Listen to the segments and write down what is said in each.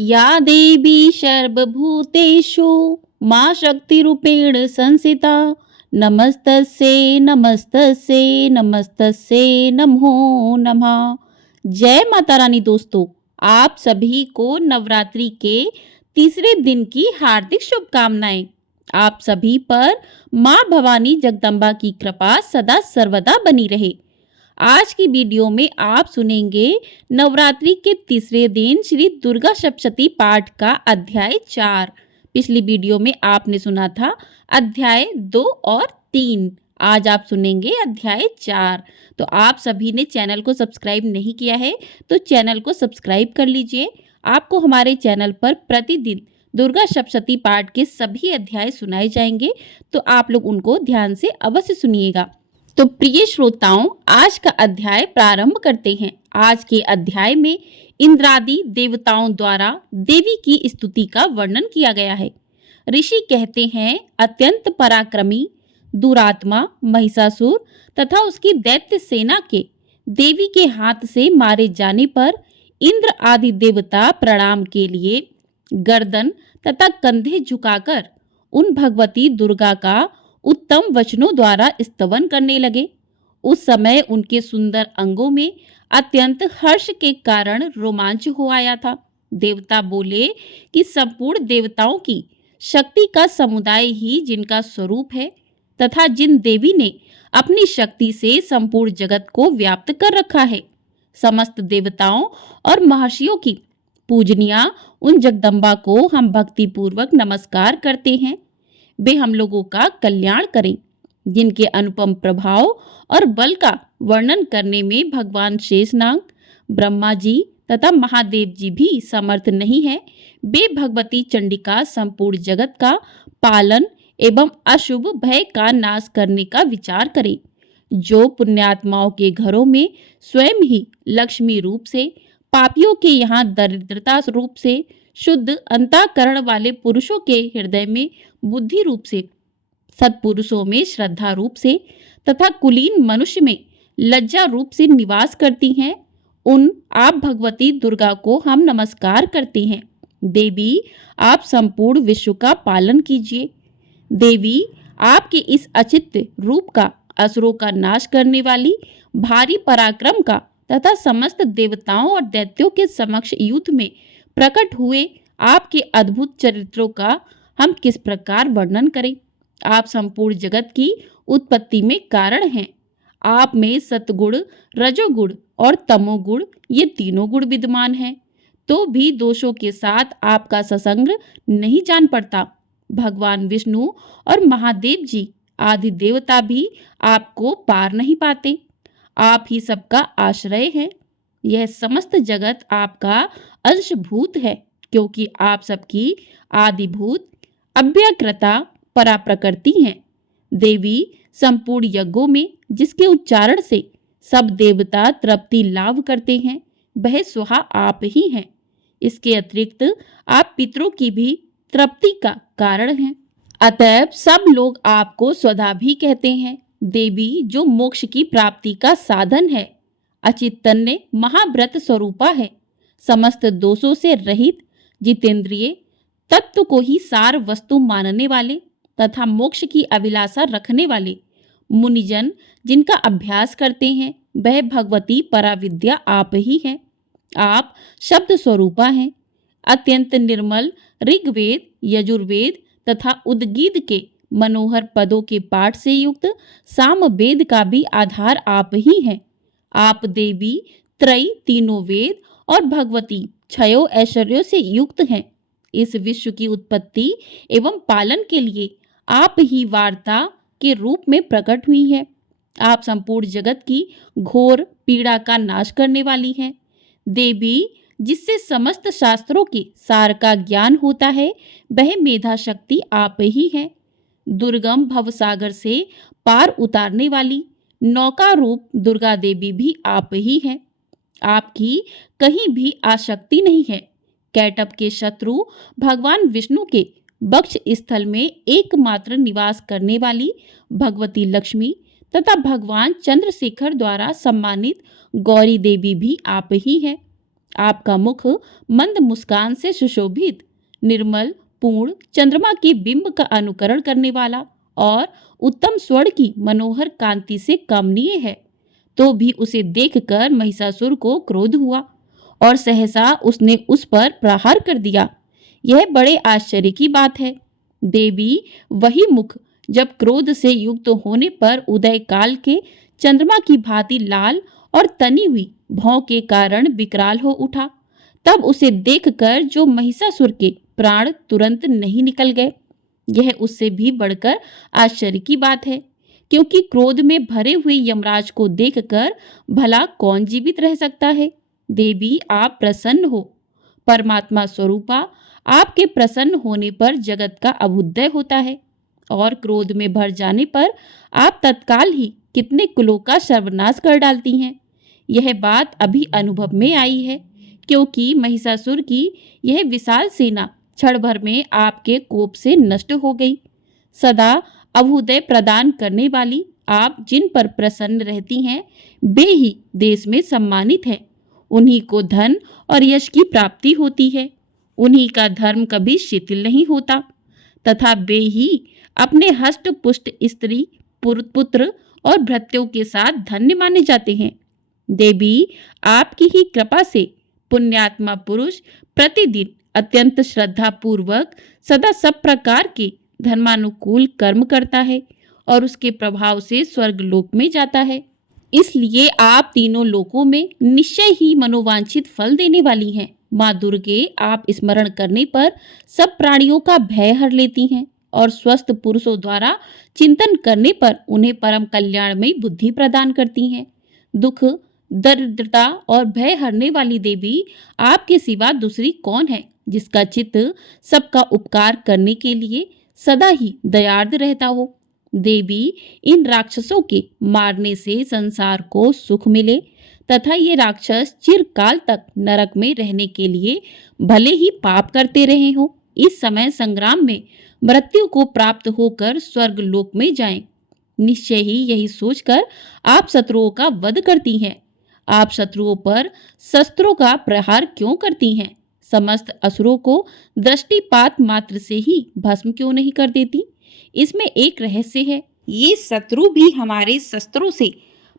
या देवी सर्वभूतेषु मां शक्तिरूपेण संस्थिता नमस्तस्यै नमस्तस्यै नमस्तस्यै नमो नमः। जय माता रानी। दोस्तों, आप सभी को नवरात्रि के तीसरे दिन की हार्दिक शुभकामनाएं। आप सभी पर मां भवानी जगदम्बा की कृपा सदा सर्वदा बनी रहे। आज की वीडियो में आप सुनेंगे नवरात्रि के तीसरे दिन श्री दुर्गा सप्तशती पाठ का अध्याय 4। पिछली वीडियो में आपने सुना था अध्याय 2 और 3। आज आप सुनेंगे अध्याय 4। तो आप सभी ने चैनल को सब्सक्राइब नहीं किया है तो चैनल को सब्सक्राइब कर लीजिए। आपको हमारे चैनल पर प्रतिदिन दुर्गा सप्तशती पाठ के सभी अध्याय सुनाए जाएंगे, तो आप लोग उनको ध्यान से अवश्य सुनिएगा। तो प्रिय श्रोताओं, आज का अध्याय प्रारंभ करते हैं। आज के अध्याय में इंद्रादि देवताओं द्वारा देवी की स्तुति का वर्णन किया गया है। ऋषि कहते हैं, अत्यंत पराक्रमी दुरात्मा महिषासुर तथा उसकी दैत्य सेना के देवी के हाथ से मारे जाने पर इंद्र आदि देवता प्रणाम के लिए गर्दन तथा कंधे झुकाकर उन भगवती दुर्गा का उत्तम वचनों द्वारा स्तवन करने लगे। उस समय उनके सुंदर अंगों में अत्यंत हर्ष के कारण रोमांच हो आया था। देवता बोले कि संपूर्ण देवताओं की शक्ति का समुदाय ही जिनका स्वरूप है तथा जिन देवी ने अपनी शक्ति से संपूर्ण जगत को व्याप्त कर रखा है, समस्त देवताओं और महर्षियों की पूजनिया उन जगदम्बा को हम भक्ति पूर्वक नमस्कार करते हैं। वे हम लोगों का कल्याण करें। जिनके अनुपम प्रभाव और बल का वर्णन करने में भगवान शेषनाग, ब्रह्मा जी तथा महादेव जी भी समर्थ नहीं है, वे भगवती चंडिका संपूर्ण जगत का पालन एवं अशुभ भय का नाश करने का विचार करें। जो पुण्यात्माओं के घरों में स्वयं ही लक्ष्मी रूप से, पापियों के यहाँ दरिद्रता रूप से, शुद्ध अंतःकरण वाले पुरुषों के हृदय में बुद्धि रूप से, सत्पुरुषों में श्रद्धा रूप से तथा कुलीन मनुष्य में लज्जा रूप से निवास करती हैं, उन आप भगवती दुर्गा को हम नमस्कार करते हैं। देवी, आप संपूर्ण विश्व का पालन कीजिए। देवी, आपके इस अचित्य रूप का असुरों का नाश करने वाली, भारी पराक्रम का तथा समस्त देवताओं और दैत्यों के समक्ष युद्ध में प्रकट हुए आपके अद्भुत चरित्रों का हम किस प्रकार वर्णन करें। आप संपूर्ण जगत की उत्पत्ति में कारण हैं। आप में सतगुण, रजोगुण और तमोगुण, ये तीनों गुण विद्यमान हैं, तो भी दोषों के साथ आपका सत्संग नहीं जान पड़ता। भगवान विष्णु और महादेव जी आदि देवता भी आपको पार नहीं पाते। आप ही सबका आश्रय हैं। यह समस्त जगत आपका अंशभूत है, क्योंकि आप सबकी आदिभूत अव्यकृता परा प्रकृति हैं। देवी, संपूर्ण यज्ञों में जिसके उच्चारण से सब देवता तृप्ति लाभ करते हैं, वह स्वहा आप ही हैं। इसके अतिरिक्त आप पितरों की भी तृप्ति का कारण हैं। अतएव सब लोग आपको स्वधा भी कहते हैं। देवी, जो मोक्ष की प्राप्ति का साधन है, अचितन्य महाव्रत स्वरूपा है, समस्त दोषों से रहित, जितेंद्रिय, तत्व को ही सार वस्तु मानने वाले तथा मोक्ष की अभिलाषा रखने वाले मुनिजन जिनका अभ्यास करते हैं, वह भगवती पराविद्या आप ही हैं। आप शब्द स्वरूपा हैं। अत्यंत निर्मल ऋग्वेद, यजुर्वेद तथा उद्गीत के मनोहर पदों के पाठ से युक्त सामवेद का भी आधार आप ही हैं। आप देवी त्रयी, तीनों वेद और भगवती छयो ऐश्वर्यों से युक्त हैं। इस विश्व की उत्पत्ति एवं पालन के लिए आप ही वार्ता के रूप में प्रकट हुई है। आप संपूर्ण जगत की घोर पीड़ा का नाश करने वाली हैं। देवी, जिससे समस्त शास्त्रों के सार का ज्ञान होता है, वह मेधा शक्ति आप ही है। दुर्गम भवसागर से पार उतारने वाली नौका रूप दुर्गा देवी भी आप ही हैं। आपकी कहीं भी आसक्ति नहीं है। कैटभ के शत्रु भगवान विष्णु के बक्ष स्थल में एकमात्र निवास करने वाली भगवती लक्ष्मी तथा भगवान चंद्रशेखर द्वारा सम्मानित गौरी देवी भी आप ही हैं। आपका मुख मंद मुस्कान से सुशोभित, निर्मल, पूर्ण चंद्रमा के बिंब का अनुकरण करने वाला और उत्तम स्वर्ण की मनोहर कांति से कमनीय है। तो भी उसे देखकर महिषासुर को क्रोध हुआ और सहसा उसने उस पर प्रहार कर दिया। यह बड़े आश्चर्य की बात है। देवी वही मुख जब क्रोध से युक्त होने पर उदय काल के चंद्रमा की भांति लाल और तनी हुई भौं के कारण विकराल हो उठा, तब उसे देखकर जो महिषासुर के प्राण तुरंत नहीं निकल गए। यह उससे भी बढ़कर आश्चर्य की बात है, क्योंकि क्रोध में भरे हुए यमराज को देखकर भला कौन जीवित रह सकता है। देवी आप प्रसन्न हो। परमात्मा स्वरूपा आपके प्रसन्न होने पर जगत का अभ्युदय होता है और क्रोध में भर जाने पर आप तत्काल ही कितने कुलों का सर्वनाश कर डालती हैं। यह बात अभी अनुभव में आई है, क्योंकि महिषासुर की यह विशाल सेना क्षण भर में आपके कोप से नष्ट हो गई। सदा अभ्युदय प्रदान करने वाली आप जिन पर प्रसन्न रहती हैं, वे ही देश में सम्मानित हैं। उन्हीं को धन और यश की प्राप्ति होती है। उन्हीं का धर्म कभी शिथिल नहीं होता तथा वे ही अपने हष्ट पुष्ट स्त्री, पुत्र और भृत्यों के साथ धन्य माने जाते हैं। देवी आपकी ही कृपा से पुण्यात्मा पुरुष प्रतिदिन अत्यंत श्रद्धा पूर्वक सदा सब प्रकार के धर्मानुकूल कर्म करता है और उसके प्रभाव से स्वर्ग लोक में जाता है। इसलिए आप तीनों लोकों में निश्चय ही मनोवांछित फल देने वाली हैं। माँ दुर्गे आप स्मरण करने पर सब प्राणियों का भय हर लेती हैं और स्वस्थ पुरुषों द्वारा चिंतन करने पर उन्हें परम कल्याणमयी बुद्धि प्रदान करती हैं। दुख, दरिद्रता और भय हरने वाली देवी आपके सिवा दूसरी कौन है, जिसका चित्त सबका उपकार करने के लिए सदा ही दयार्द रहता हो। देवी इन राक्षसों के मारने से संसार को सुख मिले तथा ये राक्षस चिरकाल तक नरक में रहने के लिए भले ही पाप करते रहे हो, इस समय संग्राम में मृत्यु को प्राप्त होकर स्वर्ग लोक में जाएं। निश्चय ही यही सोचकर आप शत्रुओं का वध करती हैं। आप शत्रुओं पर शस्त्रों का प्रहार क्यों करती हैं? समस्त असुरों को दृष्टिपात मात्र से ही भस्म क्यों नहीं कर देती? इसमें एक रहस्य है। ये शत्रु भी हमारे शस्त्रों से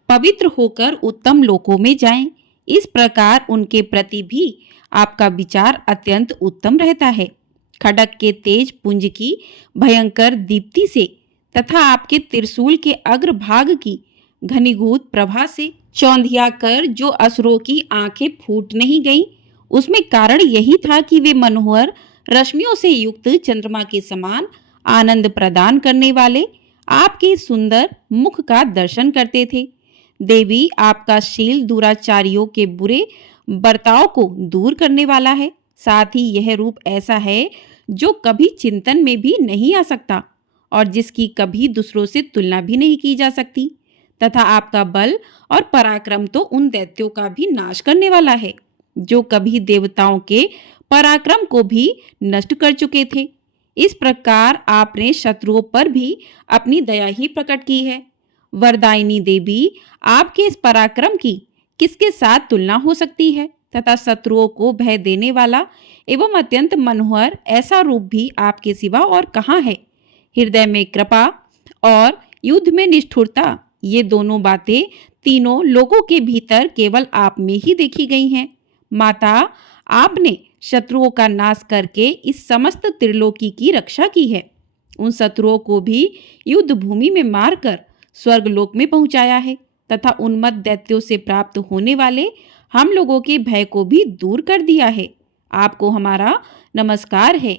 पवित्र होकर उत्तम लोकों में जाएं। इस प्रकार उनके प्रति भी आपका विचार अत्यंत उत्तम रहता है। खड्ग के तेज पुंज की भयंकर दीप्ति से तथा आपके त्रिशूल के अग्रभाग की घनीभूत प्रभा से चौंधिया कर जो असुरों की आंखें फूट नहीं गईं, उसमें कारण यही था कि वे मनोहर रश्मियों से युक्त चंद्रमा के समान आनंद प्रदान करने वाले आपके सुंदर मुख का दर्शन करते थे। देवी आपका शील दुराचारियों के बुरे बर्ताव को दूर करने वाला है। साथ ही यह रूप ऐसा है जो कभी चिंतन में भी नहीं आ सकता और जिसकी कभी दूसरों से तुलना भी नहीं की जा सकती, तथा आपका बल और पराक्रम तो उन दैत्यों का भी नाश करने वाला है जो कभी देवताओं के पराक्रम को भी नष्ट कर चुके थे। इस प्रकार आपने शत्रुओं पर भी अपनी दया ही प्रकट की है। वरदायिनी देवी, आपके इस पराक्रम की किसके साथ तुलना हो सकती है तथा शत्रुओं को भय देने वाला एवं अत्यंत मनोहर ऐसा रूप भी आपके सिवा और कहाँ है? हृदय में कृपा और युद्ध में निष्ठुरता, ये दोनों बातें तीनों लोगों के भीतर केवल आप में ही देखी गई हैं। माता, आपने शत्रुओं का नाश करके इस समस्त त्रिलोकी की रक्षा की है। उन शत्रुओं को भी युद्ध भूमि में मारकर स्वर्गलोक में पहुंचाया है तथा उन्मत्त दैत्यों से प्राप्त होने वाले हम लोगों के भय को भी दूर कर दिया है। आपको हमारा नमस्कार है।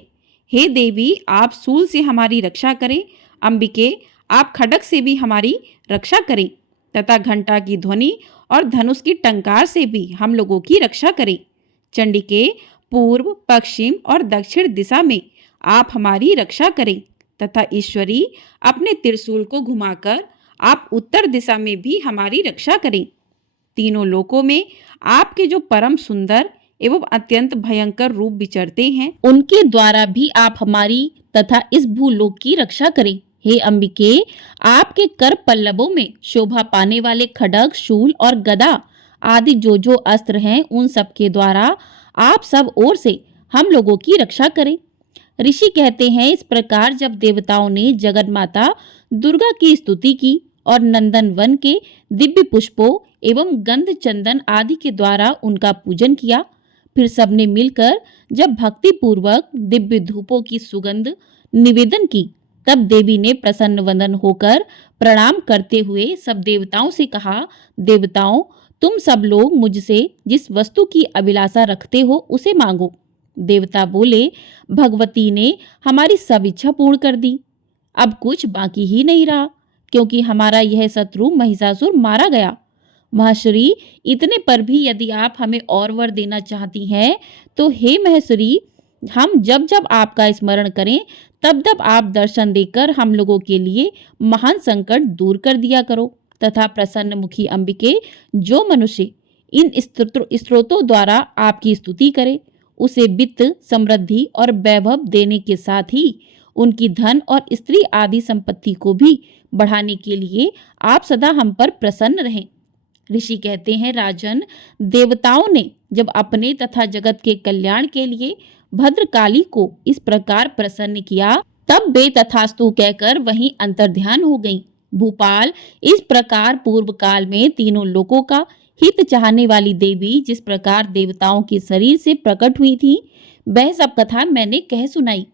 हे देवी, आप शूल से हमारी रक्षा करें। अंबिके, आप खड्ग से भी हमारी रक्षा करें तथा घंटा की ध्वनि और धनुष की टंकार से भी हम लोगों की रक्षा करें। चंडिके, पूर्व, पश्चिम और दक्षिण दिशा में आप हमारी रक्षा करें तथा ईश्वरी, अपने त्रिशूल को घुमाकर आप उत्तर दिशा में भी हमारी रक्षा करें। तीनों लोकों में आपके जो परम सुंदर एवं अत्यंत भयंकर रूप विचरते हैं, उनके द्वारा भी आप हमारी तथा इस भूलोक की रक्षा करें। हे अंबिके, आपके कर पल्लवों में शोभा पाने वाले खड्ग, शूल और गदा आदि जो अस्त्र हैं उन सब के द्वारा आप सब ओर से हम लोगों की रक्षा करें। ऋषि कहते हैं, इस प्रकार जब देवताओं ने जगत माता दुर्गा की स्तुति की और नंदन वन के दिव्य पुष्पों एवं गंध चंदन आदि के द्वारा उनका पूजन किया, फिर सबने मिलकर जब भक्ति पूर्वक दिव्य धूपों की सुगंध निवेदन की, तब देवी ने प्रसन्न वदन होकर प्रणाम करते हुए सब देवताओं से कहा, देवताओं, तुम सब लोग मुझसे जिस वस्तु की अभिलाषा रखते हो उसे मांगो। देवता बोले, भगवती ने हमारी सब इच्छा पूर्ण कर दी, अब कुछ बाकी ही नहीं रहा, क्योंकि हमारा यह शत्रु महिषासुर मारा गया। महर्षि, इतने पर भी यदि आप हमें और वर देना चाहती हैं तो हे महर्षि, हम जब जब आपका स्मरण करें तब तब आप दर्शन देकर हम लोगों के लिए महान संकट दूर कर दिया करो, तथा प्रसन्न मुखी अंबिके, जो मनुष्य इन स्त्रोतों द्वारा आपकी स्तुति करे उसे वित्त, समृद्धि और वैभव देने के साथ ही उनकी धन और स्त्री आदि संपत्ति को भी बढ़ाने के लिए आप सदा हम पर प्रसन्न रहें। ऋषि कहते हैं, राजन, देवताओं ने जब अपने तथा जगत के कल्याण के लिए भद्रकाली को इस प्रकार प्रसन्न किया, तब वे तथास्तु कहकर वहीं अंतर्ध्यान हो गईं। भूपाल, इस प्रकार पूर्व काल में तीनों लोकों का हित चाहने वाली देवी जिस प्रकार देवताओं के शरीर से प्रकट हुई थी, वह सब कथा मैंने कह सुनाई।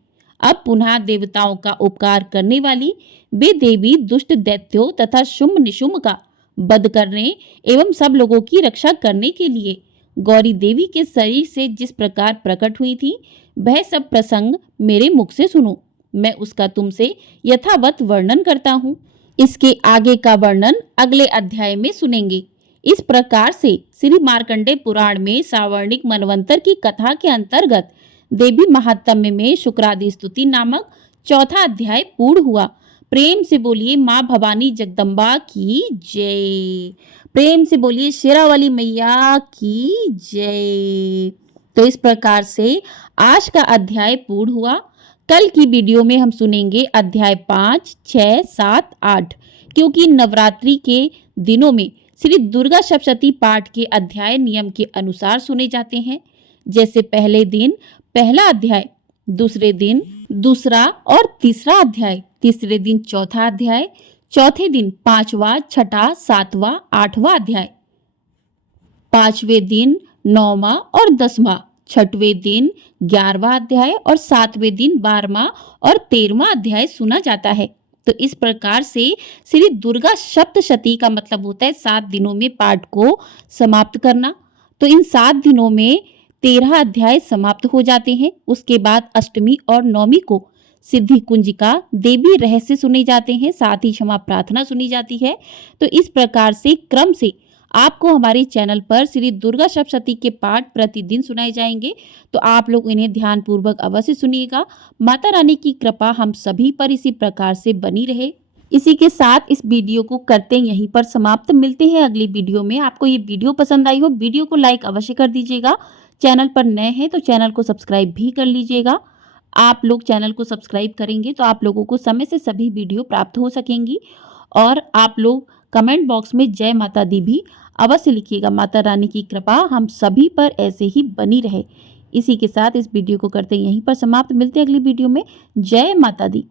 अब पुनः देवताओं का उपकार करने वाली वे देवी दुष्ट दैत्यों तथा शुंभ निशुंभ का वध करने एवं सब लोगों की रक्षा करने के लिए गौरी देवी के शरीर से जिस प्रकार प्रकट हुई थी, वह सब प्रसंग मेरे मुख से सुनो। मैं उसका तुमसे यथावत वर्णन करता हूँ। इसके आगे का वर्णन अगले अध्याय में सुनेंगे। इस प्रकार से श्री मार्कंडेय पुराण में सावर्णिक मनवंतर की कथा के अंतर्गत देवी महात्म्य में शुक्रादि स्तुति नामक चौथा अध्याय पूर्ण हुआ। प्रेम से बोलिए माँ भवानी जगदम्बा की जय। प्रेम से बोलिए शेरावाली मैया की जय। तो इस प्रकार से आज का अध्याय पूर्ण हुआ। कल की वीडियो में हम सुनेंगे अध्याय 5, 6, 7, 8, क्योंकि नवरात्रि के दिनों में श्री दुर्गा सप्तशती पाठ के अध्याय नियम के अनुसार सुने जाते हैं। जैसे पहले दिन पहला अध्याय, दूसरे दिन दूसरा और तीसरा अध्याय, तीसरे दिन चौथा अध्याय, चौथे दिन 5वां, 6ठा, 7वां, 8वां अध्याय, 5वें दिन 9वां और 10वां, 6वें दिन 11वां अध्याय और 7वें दिन 12वां और 13वां अध्याय सुना जाता है। तो इस प्रकार से श्री दुर्गा सप्तशती का मतलब होता है 7 दिनों में पाठ को समाप्त करना। तो इन 7 दिनों में 13 अध्याय समाप्त हो जाते हैं। उसके बाद अष्टमी और नवमी को सिद्धि कुंजिका देवी रहस्य सुने जाते हैं, साथ ही क्षमा प्रार्थना सुनी जाती है। तो इस प्रकार से क्रम से आपको हमारे चैनल पर श्री दुर्गा सप्तशती के पाठ प्रतिदिन सुनाए जाएंगे। तो आप लोग इन्हें ध्यान पूर्वक अवश्य सुनिएगा। माता रानी की कृपा हम सभी पर इसी प्रकार से बनी रहे। इसी के साथ इस वीडियो को करते यहीं पर समाप्त। मिलते हैं अगली वीडियो में। आपको ये वीडियो पसंद आई हो, वीडियो को लाइक अवश्य कर दीजिएगा। चैनल पर नए हैं तो चैनल को सब्सक्राइब भी कर लीजिएगा। आप लोग चैनल को सब्सक्राइब करेंगे तो आप लोगों को समय से सभी वीडियो प्राप्त हो सकेंगी। और आप लोग कमेंट बॉक्स में जय माता दी भी अवश्य लिखिएगा। माता रानी की कृपा हम सभी पर ऐसे ही बनी रहे। इसी के साथ इस वीडियो को करते यहीं पर समाप्त। मिलते हैं अगली वीडियो में। जय माता दी।